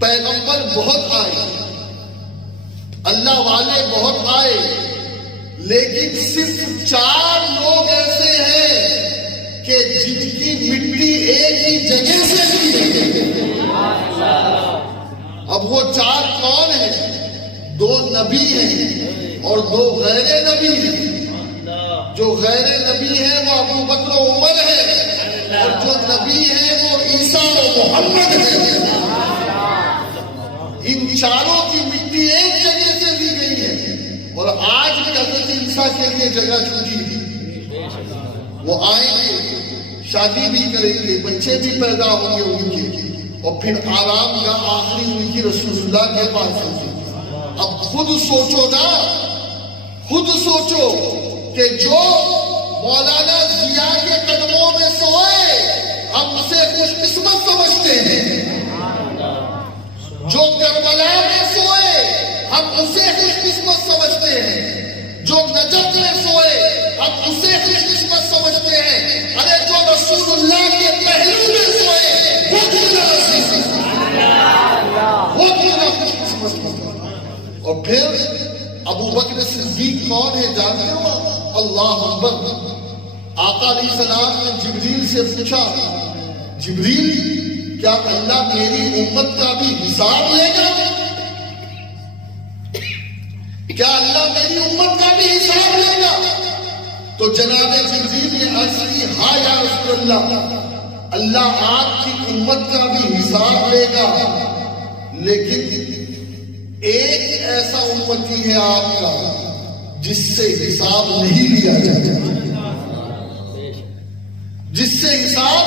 پیغمبر بہت آئے، اللہ والے بہت آئے، لیکن صرف 4 لوگ ایسے ہیں کہ جن کی مٹی ایک ہی جگہ سے لی گئی۔ اب وہ 4 کون ہیں؟ 2 نبی ہیں اور 2 غیر نبی ہیں۔ جو غیر نبی ہیں وہ ابو بکر و عمر ہیں، اور جو نبی ہیں وہ عیسیٰ و محمد ہیں۔ ان 4 کی مٹی ایک جگہ سے لی گئی ہے، اور آج بھی حضرت عیسیٰ کے لیے جگہ چھوٹی ہے۔ وہ آئیں گے، شادی بھی کریں گے، بچے بھی پیدا ہوں گے ان کے، اور پھر آرام کا آخری ان کی رسول اللہ کے پاس ہوگی۔ اب خود سوچو نا، خود سوچو کہ جو مولانا ضیاء کے قدموں میں سوئے ہم اسے خوش قسمت سمجھتے ہیں، جو کربلا میں سوئے ہم اسے خوش قسمت سمجھتے ہیں، جو نجف میں سوئے ہم اسے خوش قسمت سمجھتے ہیں۔ ارے جو رسول اللہ کے پہلو میں سوئے وہ کتنا خوش قسمت سمجھتے۔ اور پھر ابو بکر صدیق کون ہے جانتے ہو؟ اللہ اکبر۔ آقا علیہ السلام نے جبریل سے پوچھا، جبریل کیا اللہ میری امت کا بھی حساب لے گا؟ کیا اللہ میری امت کا بھی حساب لے گا؟ تو جناب جبریل نے عرض کی، ہاں یا رسول اللہ، اللہ آپ کی امت کا بھی حساب لے گا، لیکن ایک ایسا امتی ہے آپ کا جس سے حساب نہیں لیا جائے گا، جس سے حساب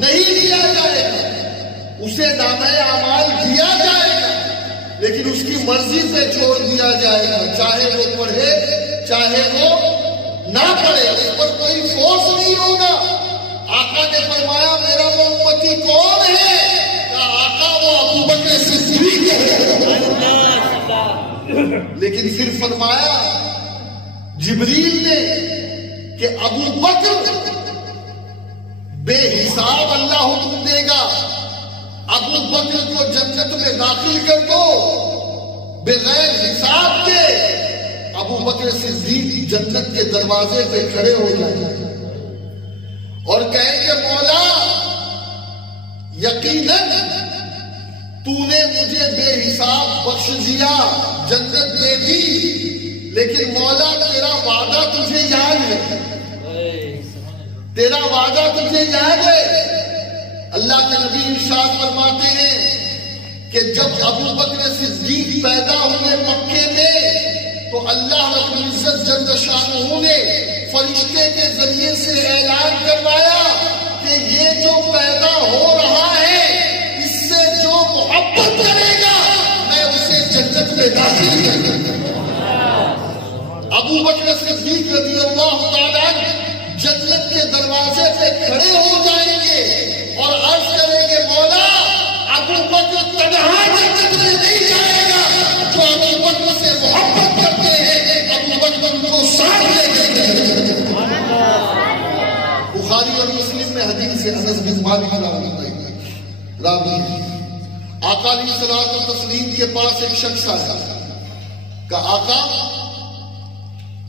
نہیں لیا جائے گا۔ اسے نامہ اعمال دیا جائے گا، لیکن اس کی مرضی پہ چھوڑ دیا جائے گا، چاہے وہ پڑھے چاہے وہ نہ پڑھے، اس پر کوئی فورس نہیں ہوگا۔ آقا نے فرمایا میرا وہ امتی کون ہے؟ کہا آقا وہ ابو بکر صدیق ہے۔ لیکن پھر فرمایا جبریل نے کہ ابو بکر بے حساب اللہ حکم دے گا، ابو بکر کو جنت میں داخل کر دو بغیر حساب کے۔ ابو بکر صدیق جنت کے دروازے پہ کھڑے ہو جائیں گے اور کہیں گے مولا یقیناً تو نے مجھے بے حساب بخش دیا، جنت دے دی، لیکن مولا تیرا وعدہ تجھے یاد ہے، تیرا وعدہ تجھے یاد ہے۔ اللہ کے نبی ارشاد فرماتے ہیں کہ جب ابو بکر صدیق پیدا ہوئے مکے میں تو اللہ رب العزت جل شانہ نے فرشتے کے ذریعے سے اعلان کروایا کہ یہ جو پیدا ہو رہا ہے اس سے جو محبت کرے گا میں اسے جنت میں داخل کر دوں۔ ابو بکر صدیق رضی اللہ تعالیٰ جنت کے دروازے پہ کھڑے ہو جائیں گے اور عرض کریں گے مولا ابو بکر تنہا جنت میں نہیں جائے گا، جو ابو بکر سے محبت کرتے ہیں ابو بکر کو ساتھ لے کے۔ بخاری اور مسلم میں حدیث سے انس بن مالک راوی ہے، آقا علیہ الصلوۃ والتسلیم کے پاس ایک شخص آیا کہ آقا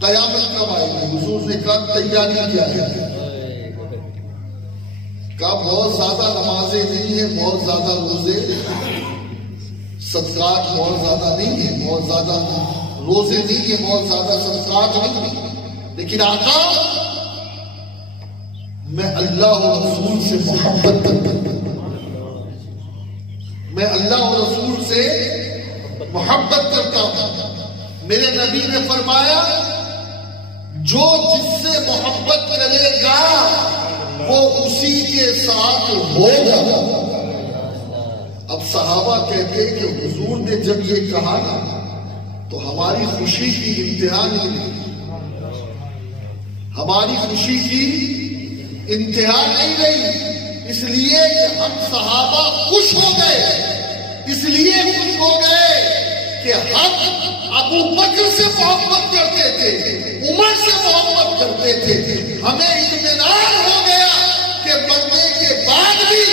قیامت کب آئے گی؟ حضور نے کہا تیاری کیا ہے؟ کہا بہت زیادہ نمازیں نہیں ہیں، بہت زیادہ روزے، صدقات بہت زیادہ نہیں ہیں، بہت زیادہ روزے نہیں ہیں، بہت زیادہ صدقات نہیں ہیں، لیکن آقا میں اللہ و رسول سے محبت کرتا ہوں، میں اللہ و رسول سے محبت کرتا ہوں۔ میرے نبی نے فرمایا جو جس سے محبت کرے گا وہ اسی کے ساتھ ہوگا۔ اب صحابہ کہتے ہیں کہ حضور نے جب یہ کہا نا تو ہماری خوشی کی انتہا نہیں رہی، ہماری خوشی کی انتہا نہیں رہی، اس لیے کہ ہم صحابہ خوش ہو گئے، اس لیے خوش ہو گئے کہ ہم ابو بکر سے محبت کرتے تھے، عمر سے محبت کرتے تھے، ہمیں اطمینان ہو گیا کہ مرنے کے بعد بھی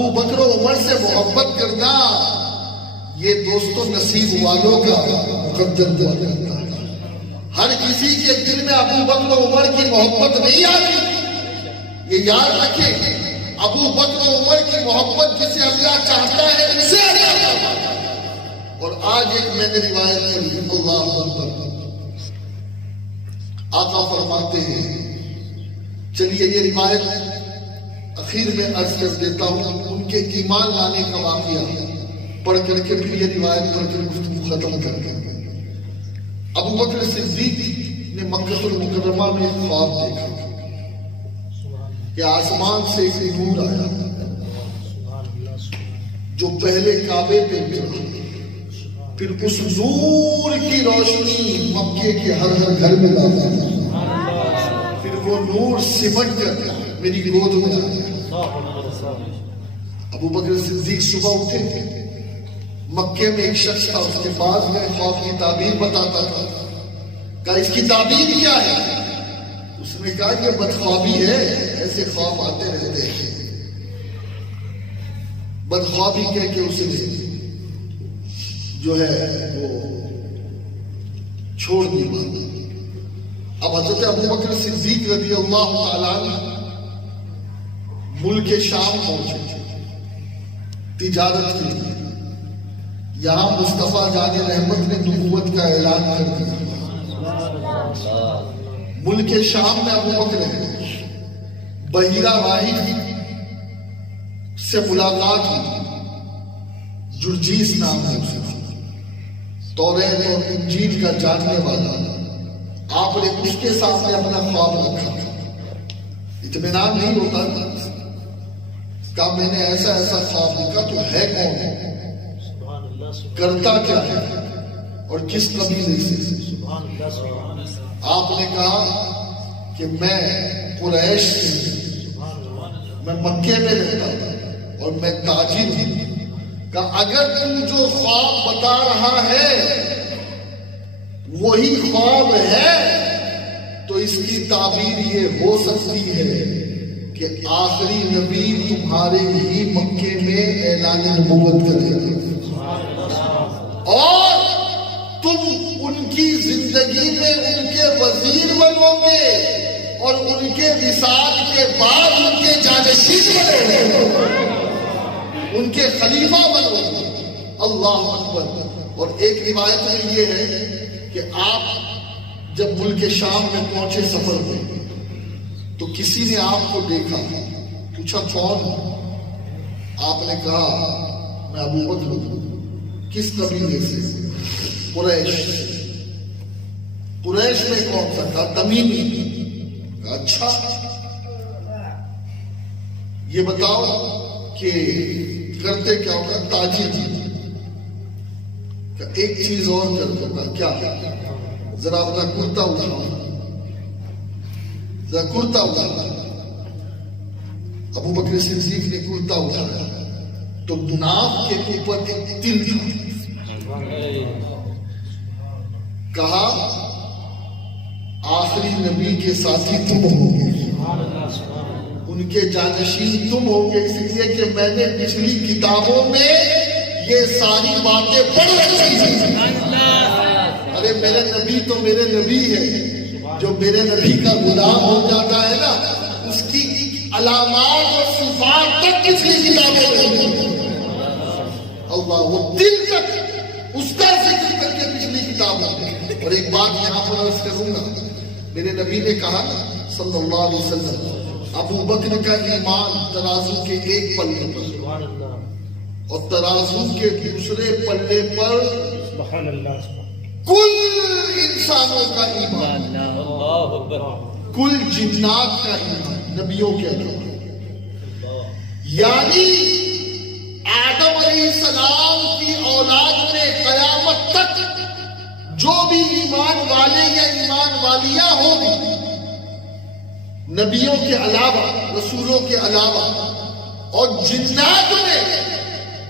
ابو بکر و عمر سے محبت کرنا یہ دوستوں نصیب والوں کا مقدر دعا کرتا ہے. ہر کسی کے دل میں ابو بکر و عمر کی محبت نہیں آتی. یہ یاد رکھیں, ابو بکر و عمر کی محبت جسے اللہ چاہتا ہے اسے اللہ چاہتا ہے. اور آج ایک میں نے روایت پڑھی, اللہ اکبر, آقا فرماتے ہیں, چلیے یہ روایت اخیر میں عرض کر دیتا ہوں, ان کے ایمان لانے کا واقعہ پڑھ کر کے پھر یہ روایت پڑھ کر گفتگو ختم کر کے. ابو بکر صدیق نے مکہ المکرمہ میں ایک خواب دیکھا کہ آسمان سے ایک نور آیا جو پہلے کعبے پہ اترا, پھر اس نور کی روشنی مکے کے ہر گھر میں لاتا تھا, پھر وہ نور سمٹ کر میری گود میں آ گیا. ابو بکر صدیق صبح اٹھے, مکے میں ایک شخص تھا, اس کے پاس میں خواب کی تعبیر بتاتا تھا. کہا اس کی تعبیر کیا ہے؟ اس نے کہا کہ بدخوابی ہے, ایسے خواب آتے رہتے ہیں. بدخوابی کہہ کے اس نے جو ہے وہ چھوڑ دی بات. اب حضرت ابو بکر صدیق رضی اللہ تعالیٰ ملک شام پہنچے تجارت کے لیے. یہاں مصطفیٰ جان رحمت نے نبوت کا اعلان کر دیا. ملک شام میں ابو بکر بحیرہ راہب سے ملاقات ہوئی. جرجیس نام ہے اسے, توریت اور انجیل کا جاننے والا. آپ نے اس کے سامنے اپنا خواب رکھا, اطمینان نہیں ہوتا تھا. کہا میں نے ایسا ایسا خواب دیکھا, تو ہے کون, کرتا کیا ہے, اور کس قبیلے سے؟ آپ نے کہا کہ میں قریش سے, میں مکے میں رہتا تھا اور میں تاجر ہوں. کہ اگر تم جو خواب بتا رہا ہے وہی خواب ہے تو اس کی تعبیر یہ ہو سکتی ہے کہ آخری نبی تمہارے ہی مکے میں اعلان نبوت کرے اور تم ان کی زندگی میں ان کے وزیر بنو گے اور ان کے وصال کے بعد ان کے جانشین بنو گے, ان کے خلیفہ بنو گے. اللہ اکبر. اور ایک روایت میں یہ ہے کہ آپ جب ملک شام میں پہنچے سفر میں تو کسی نے آپ کو دیکھا, پوچھا کون؟ آپ نے کہا میں ابو بکر ہوں. کس قبیلے سے؟ قریش. قریش میں کون سا؟ کہا تمیمی. کہا اچھا یہ بتاؤ کہ کرتے کیا ہوگا؟ تاجر. ایک چیز اور کر دو. کیا؟ ذرا اپنا کرتا اٹھاؤ, ذرا کرتا اٹھاؤ. ابو بکر صدیق نے کرتا اٹھایا تو ناف کے اوپر ایک تل تھا. کہا آخری نبی کے ساتھی تم ہو گے, ان کے جانشین تم ہو گے, اس لیے کہ میں نے پچھلی کتابوں میں یہ ساری باتیں پڑھ رکھی ہیں. ارے میرے نبی تو میرے نبی ہے, جو میرے نبی کا غلام ہو جاتا ہے نا اس کی علامات اور صفات تک پچھلی کتابوں میں اللہ وہ دل تک اس کا ذکر کر کے پچھلی کتابوں میں. اور ایک بات یہاں پر عرض کروں گا, میرے نبی نے کہا صلی اللہ علیہ وسلم ابو بکر کا ایمان ترازو کے ایک پلے پر اور ترازو کے دوسرے پلے پر کل انسانوں کا ایمان, کل جنات کا ایمان, نبیوں کے علاوہ. یعنی آدم علیہ السلام کی اولاد میں قیامت تک جو بھی ایمان والے یا ایمان والیاں ہوگی نبیوں کے علاوہ, رسولوں کے علاوہ, اور جنات میں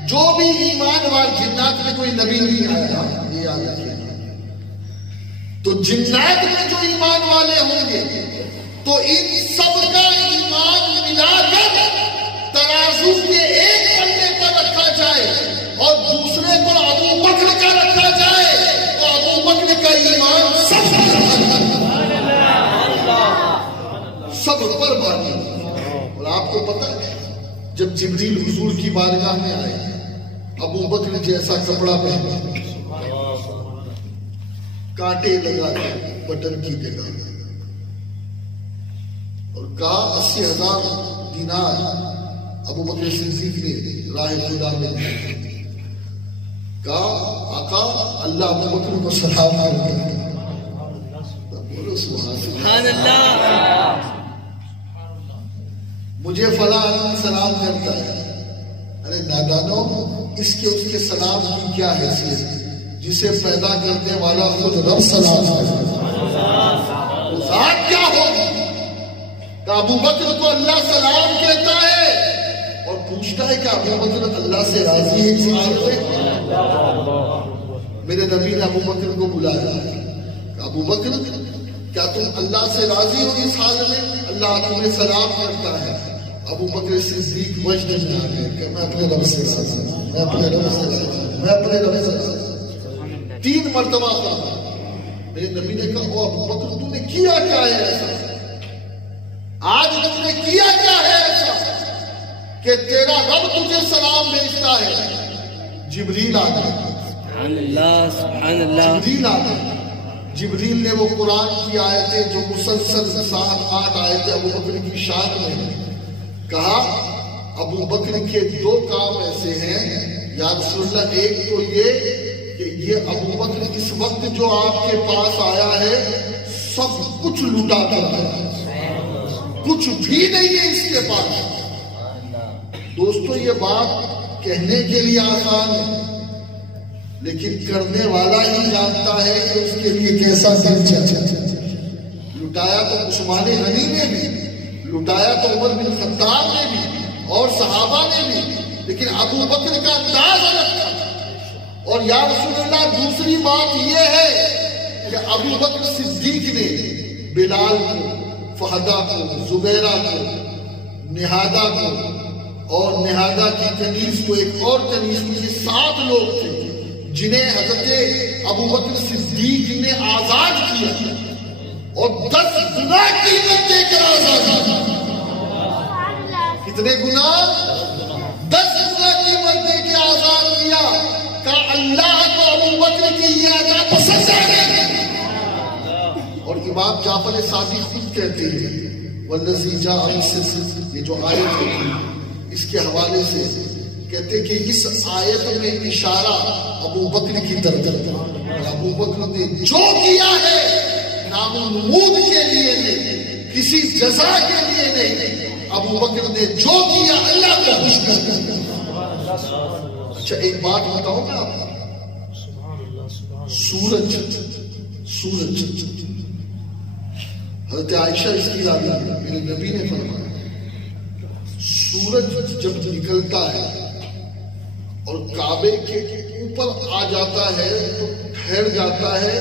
جو بھی ایمان والے, جنات میں کوئی نبی نہیں آیا, یہ یاد رکھیے. تو جنات میں جو ایمان والے ہوں گے تو ان سب کا ایمان ملا کر ترازو کے ایک پر ابو بکر کا رکھا جائے تو ابو بکر کا ایمان سب پر بانی. اور آپ کو پتہ ہے جب جبریل حضور کی بارگاہ میں آئے ابو بکر جیسا کپڑا پہنا کانٹے لگا بٹن کی جگہ اور کہا 80,000 دینار ابو بکر صدیق نے راہ خدا میں کہا آقا اللہ ابو بکر کو سلام کرتا ہے. بولو سبحان اللہ. مجھے فلاں سلام کرتا ہے. ارے نادانو اس کے سلام کی کیا حیثیت؟ جسے پیدا کرنے والا خود رب سلام کرتا ہے. ذات کیا ہوگی کہ ابو بکر کو اللہ سلام کہتا ہے اور پوچھتا ہے کہ ابو بکر اللہ سے راضی ہے اس حال میں؟ میرے نبی نے ابو بکر کو بلایا کہ ابو بکر کیا تم اللہ سے راضی ہو اس حال میں؟ اللہ تمہیں سلام کرتا ہے. ابو بکر صدیق وجد میں آ گئے کہ میں اپنے رب سے راضی ہوں، میں اپنے رب سے راضی ہوں، میں اپنے رب سے راضی ہوں. 3 مرتبہ فرمایا. میرے نبی نے کہا او ابو بکر تو نے کیا کیا ہے ایسا؟ آج تم نے کیا کیا ہے ایسا کہ تیرا رب تجھے سلام بھیجتا ہے؟ جبریل آ گئے. جبریل آ گئے. جبریل نے وہ قرآن کی آیتیں جو مسلسل 7-8 آیتیں ابو بکر کی شان میں کہا ابو بکر کے 2 کام ایسے ہیں یا رسول اللہ. ایک تو یہ کہ یہ ابو بکر اس وقت جو آپ کے پاس آیا ہے سب کچھ لوٹا کر آیا ہے، کچھ بھی نہیں ہے اس کے پاس. دوستو یہ بات کہنے کے لیے آسان ہے لیکن کرنے والا ہی جانتا ہے کہ اس کے لیے کیسا دل چاہتا. لٹایا تو عثمان غنی نے بھی، لٹایا تو عمر بن خطاب نے بھی اور صحابہ نے بھی، لیکن ابو بکر کا انداز الگ تھا. اور یا رسول اللہ دوسری بات یہ ہے کہ ابو بکر صدیق نے بلال کو، فہدہ کو، زبیرہ کو، نہادہ کو اور نہادہ کی کنیز کو، ایک اور کنیز کو، یہ 7 لوگ تھے جنہیں حضرت ابو بکر صدیق نے آزاد کیا اور 10 گناہ قیمت دے کر آزاد کیا. کتنے گناہ؟ 10 گناہ قیمت دے کے آزاد کیا. کہ اللہ کو ابو بکر کی یہ ادا پسند ہے. اور امام جعفر صادق خود کہتے ہیں والذی جاء بالصدق، یہ جو آیت ہے اس کے حوالے سے کہتے کہ اس آیت میں اشارہ ابو بکر کی طرف ہے. اور ابو بکر نے جو کیا ہے نام و نمود کے لیے نہیں، کسی جزا کے لیے نہیں، ابو بکر نے جو کیا اللہ کو خوش کر دیا. اچھا ایک بات بتاؤں گا آپ، سورج حضرت عائشہ اس کی راوی ہے، میرے نبی نے فرمایا سورج جب نکلتا ہے اور کعبے کے اوپر آ جاتا ہے تو ٹھہر جاتا ہے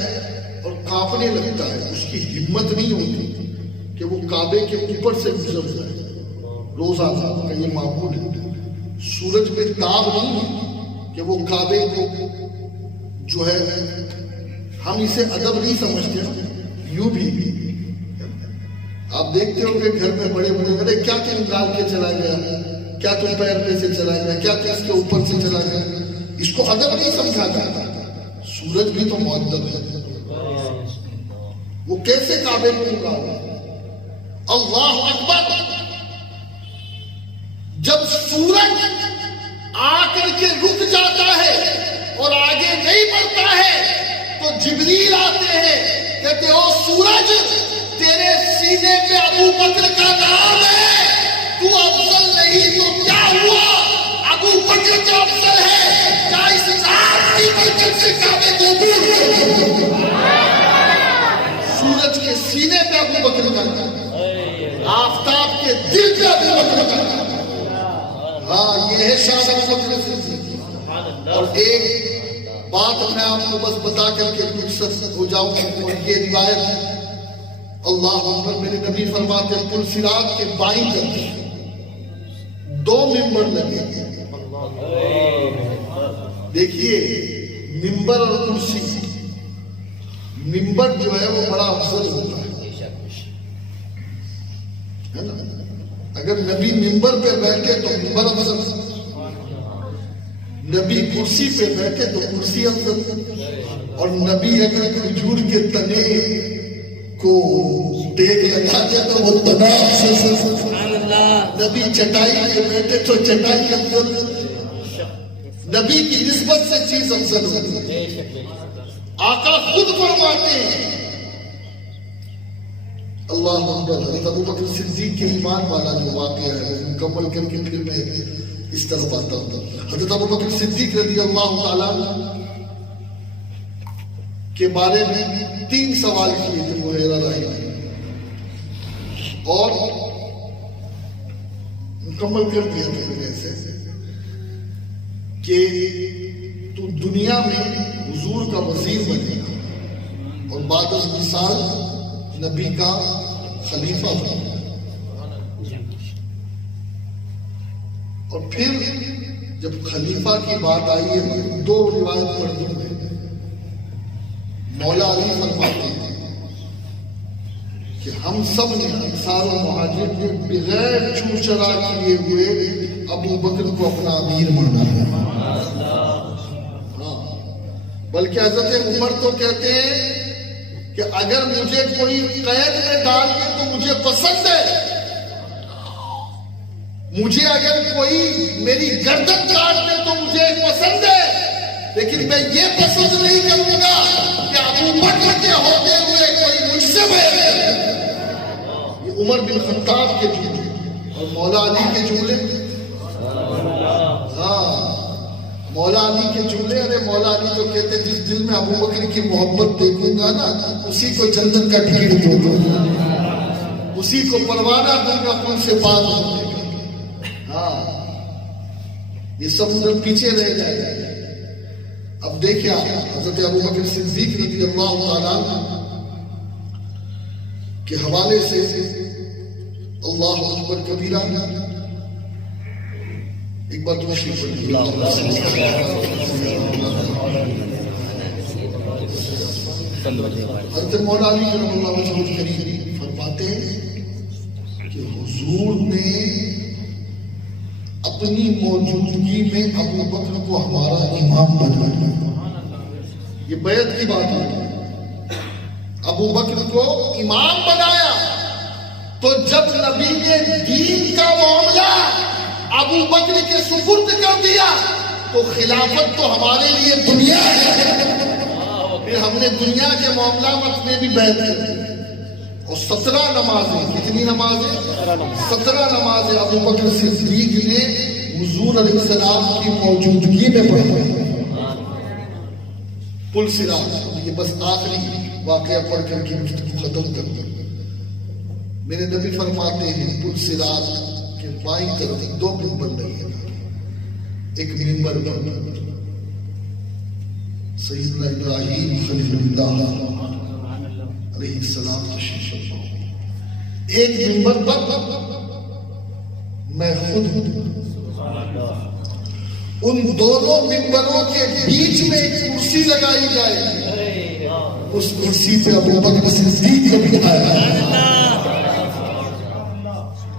اور کانپنے لگتا ہے. اس کی ہمت نہیں ہوتی کہ وہ کعبے کے اوپر سے گزر جائے. روزانہ کا یہ معمول ہے. سورج پہ تاب نہیں ہے کہ وہ کعبے کو جو ہے ہم اسے ادب نہیں سمجھتے. یوں بھی آپ دیکھتے ہو کہ گھر میں بڑے بڑے کیا تم ڈال کے چلا گیا، کیا تم پیر پہ سے چلا گیا، کیا تم اس کے اوپر سے چلا گیا. اس کو ادب نہیں سمجھا جاتا. سورج بھی تو مؤدب ہے. وہ کیسے کعبے کو نکالا؟ اللہ اکبر. جب سورج آ کر کے رک جاتا ہے اور آگے نہیں بڑھتا ہے تو جبریل آتے ہیں کہتے او سورج تیرے سینے پہ ابو بکر کا نام ہے، تو افضل نہیں تو کیا ہوا؟ ابو بکر جو افضل ہے کیا اس ذات کی برکت سے کعبے کو دور کر. سورج کے سینے پہ ابو بکر کا نام، آفتاب کے دل پہ ابو بکر کا نام. ہاں یہ ہے شان ابو بکر صدیق. اور ایک بات میں آپ کو بس بتا کر کے رخصت ہو جاؤں گا. اور یہ روایت اللہ اکبر، میرے نبی فرماتے ہیں پل صراط کے بائیں طرف 2 ممبر لگے. دیکھیے ممبر اور کرسی، ممبر جو ہے وہ بڑا افضل ہوتا ہے نا. اگر نبی ممبر پہ بیٹھے تو ممبر افضل، نبی کرسی پہ بیٹھے تو کرسی افضل، اور نبی اگر کھجور کے تنے کو ٹیک لگا دیا تو وہ تنا افضل، نبی چٹائی پہ بیٹھے تو چٹائی افضل، نبی کی نسبت سے چیز افضل ہوتی ہے. آقا خود فرماتے ہیں، اللہ اکبر. حضرت ابوبکر صدیق کے ایمان والا جو واقعہ ہے مکمل کر کے پھر میں اس طرف آتا ہوں. حضرت ابوبکر صدیق رضی اللہ تعالیٰ کے بارے میں 3 سوال کیے تھے مغیرہ راہی نے، اور مکمل کر دیا تھا ایسے کہ تو دنیا میں حضور کا وزیر بنے گا اور بعد از مثال نبی کا خلیفہ بنے گا. اور پھر جب خلیفہ کی بات آئی ہے 2 روایت مردوں میں مولا علی فرماتے ہیں کہ ہم سب نے انصار و مہاجر نے بغیر چور چرا کیے ہوئے ابو بکر کو اپنا امیر مانا ہے. بلکہ حضرت عمر تو کہتے ہیں کہ اگر مجھے کوئی قید میں ڈال دے تو مجھے پسند ہے، مجھے اگر کوئی میری گردن کاٹ دے تو مجھے پسند ہے، لیکن میں یہ پسند نہیں کروں گا کہ ابو بکر کے ہوتے ہوئے کوئی مجھ سے بہتر ہے. یہ عمر بن خطاب کے جملے اور مولا علی کے جملے. ہاں مولا علی کے جملے. ارے مولا علی تو کہتے جس دل میں ابو بکر کی محبت دیکھوں گا نا اسی کو جنت کا ٹکٹ دے دوں گا، اسی کو پروانہ دوں گا، پھول سے بات ہو گا. ہاں یہ سب ادھر پیچھے رہ جائے گا. اب دیکھیں حضرت ابو بکر صدیق رضی اللہ تعالیٰ کے حوالے سے اللہ اکبر کبیرہ. ایک بار تشریف پڑھیے. حضرت مولا علی کرم اللہ وجہہ الکریم فرماتے ہیں کہ حضور نے اپنی موجودگی میں ابو بکر کو ہمارا امام بنایا. یہ بیعت کی بات ہے. ابو بکر کو امام بنایا تو جب نبی نے دین کا معاملہ ابو بکر کے سپرد کر دیا تو خلافت تو ہمارے لیے دنیا ہے. پھر ہم نے دنیا کے معاملات میں بھی بیعت کر دی. اور 17 نمازیں، کتنی نمازیں؟ 17 نمازیں ابو بکر صدیق نے حضور علیہ السلام کی موجودگی میں پڑھی. پل صراط. یہ بس آخری واقعہ پڑھ کر کے گفتگو ختم کر دوں. میرے نبی فرماتے ہیں پل صراط کے بائیں طرف 2 ممبر لگے گا. ایک ممبر پر سیدنا ابراہیم خلیل اللہ علیہ السلام تشریف فرما. ایک ممبر پر میں خود ہوں. ان دونوں ممبروں کے بیچ میں ایک کرسی لگائی جائے گی. اس کرسی پہ ابو بکر صدیق کو بٹھایا،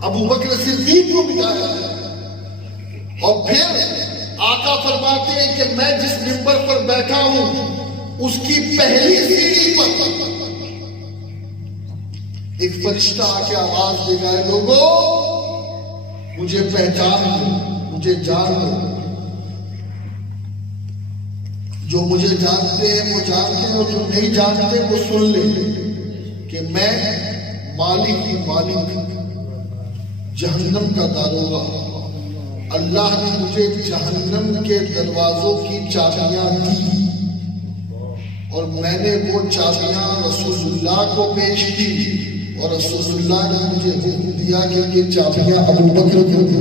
ابو بکر صدیق کو بٹھایا. اور پھر آقا فرماتے ہیں کہ میں جس ممبر پر بیٹھا ہوں اس کی پہلی سیڑھی پر ایک فرشتہ آ کے آواز دے گا، لوگوں مجھے پہچان دو، مجھے جان دو. جو مجھے جانتے ہیں وہ جانتے ہیں، اور جو نہیں جانتے وہ سن لیں کہ میں مالک ہی مالک، جہنم کا داروغہ. اللہ نے مجھے جہنم کے دروازوں کی چابیاں دی اور میں نے وہ چابیاں رسول اللہ کو پیش کی اور رسول اللہ نے مجھے حکم دیا کہ یہ چابیاں ابو بکر کو دے.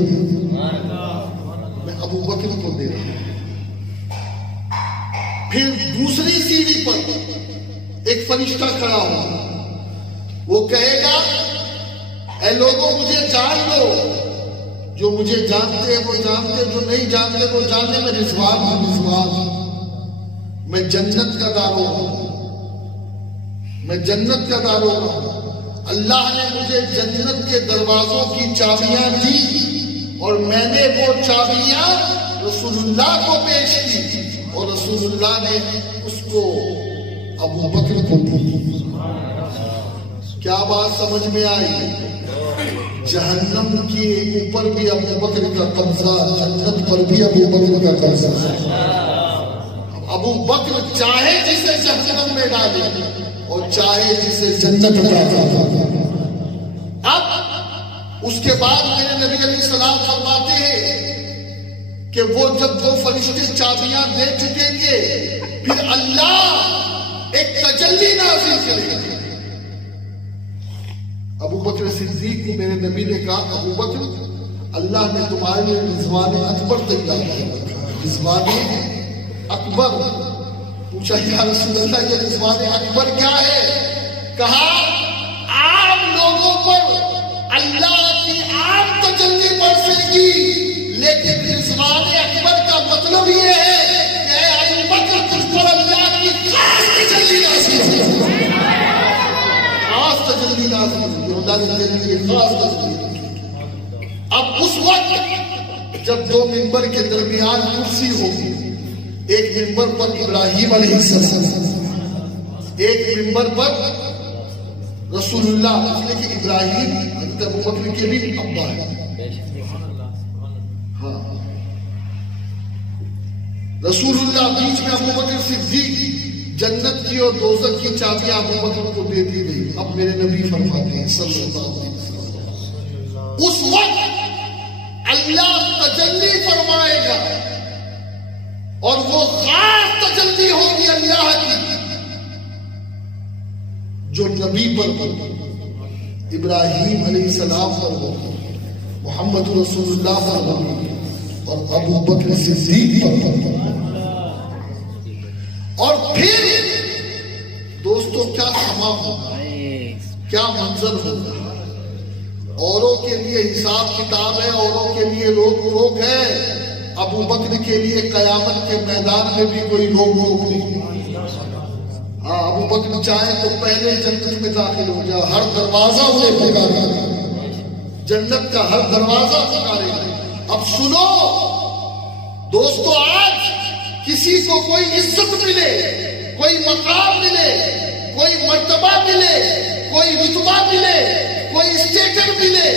میں ابو بکر کو دے رہا ہوں. پھر دوسری سیڑھی پر ایک فرشتہ کھڑا ہوا، وہ کہے گا اے لوگوں مجھے جان لو، جو مجھے جانتے ہیں وہ جانتے، جو نہیں جانتے وہ جاننے میں رضوان ہوں، رضوان میں جنت کا داروغہ ہوں، میں جنت کا داروغہ ہوں۔ اللہ نے مجھے جنت کے دروازوں کی چابیاں دی اور میں نے وہ چابیاں رسول اللہ کو پیش کی اور رسول اللہ نے اس کو ابو بکر کو دی۔ کیا بات سمجھ میں آئی؟ جہنم کے اوپر بھی ابو بکر کا قبضہ، جنت پر بھی ابو بکر کا قبضہ۔ ابو بکر چاہے جسے جہنم میں ڈالے اور چاہے جسے جنت میں ڈالے۔ اب اس کے بعد میرے نبی علیہ السلام فرماتے ہیں کہ وہ جب وہ فرشتے چابیاں دے چکیں گے پھر اللہ ایک تجلی نازل کرے گا۔ ابو بکر صدیق کو میرے نبی نے کہا، ابو بکر اللہ نے تمہارے لیے رضوان اکبر تیار کیا۔ رضوان اکبر، پوچھا یا رسول اللہ یہ رضوان اکبر کیا ہے؟ کہا عام لوگوں پر اللہ کی عام تجلی برسے گی، لیکن رضوان اکبر کا مطلب یہ ہے کہ اے ابو بکر تجھ پر اللہ کی خاص تجلی نازل ہوگی، خاص تجلی نازل ہوگی، اللہ نے تیرے لیے خاص تجلی۔ اب اس وقت جب دو منبر کے درمیان کرسی ہوگی، ایک منبر پر ابراہیم علیہ السلام، ایک منبر پر رسول اللہ، اس لیے کہ ابراہیم حضرت ابو بکر کے بھی ابا ہے۔ ہاں، رسول اللہ بیچ میں ابو بکر صدیق، جنت کی اور دوزخ کی چابیاں ابو بکر کو دے دی گئی۔ اب میرے نبی فرماتے ہیں صلی اللہ علیہ وسلم اس وقت اللہ تجلی فرمائے گا اور وہ خاص تجلی ہوگی اللہ کی جو نبی پر ہوگی، ابراہیم علیہ السلام پر ہوگی، محمد رسول اللہ پر ہوگی اور ابو بکر صدیق پر ہوگی۔ اور پھر دوستو کیا سما ہوگا، کیا منظر ہوگا۔ اوروں کے لیے حساب کتاب ہے، اوروں کے لیے روک ٹوک ہے، ابو بکر کے لیے قیامت کے میدان میں بھی کوئی روک ٹوک نہیں۔ ہاں، ابو بکر چاہے تو پہلے جنت میں داخل ہو جائے، ہر دروازہ اسے پکارے گا، جنت کا ہر دروازہ پکارے گا۔ اب سنو دوستو، آج کسی کو کوئی عزت ملے، کوئی مقام ملے، کوئی مرتبہ ملے، کوئی رتبہ ملے، کوئی اسٹیٹر ملے،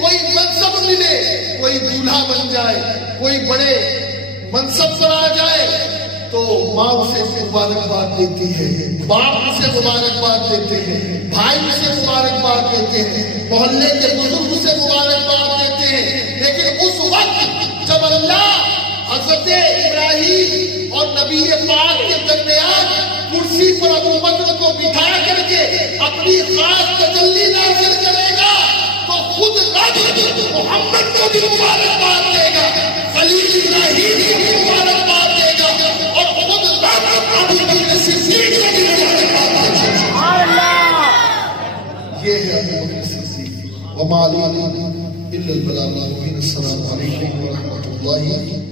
کوئی منصب ملے، کوئی دولہا بن جائے، کوئی بڑے منصب پر آ جائے تو ماں اسے مبارکباد دیتی ہے، باپ اسے مبارکباد دیتے ہیں، بھائی اسے مبارکباد دیتے ہیں، محلے کے بزرگ اسے مبارکباد دیتے ہیں۔ لیکن اس وقت جب اللہ حضرت ابراہیم اور نبی پاک کے درمیان کرسی پر ابو بکر کو بٹھا کر کے اپنی خاص تجلی نازل کرے گا تو خود رب محمد کو بھی مبارکباد دے گا، خلیل ابراہیم کو بھی مبارکباد دے گا اور خود رب ابو بکر صدیق کو بھی مبارکباد دے گا۔ یہ ہے ابو بکر صدیق۔ وما علینا الا البلاغ۔ السلام علیکم ورحمۃ اللہ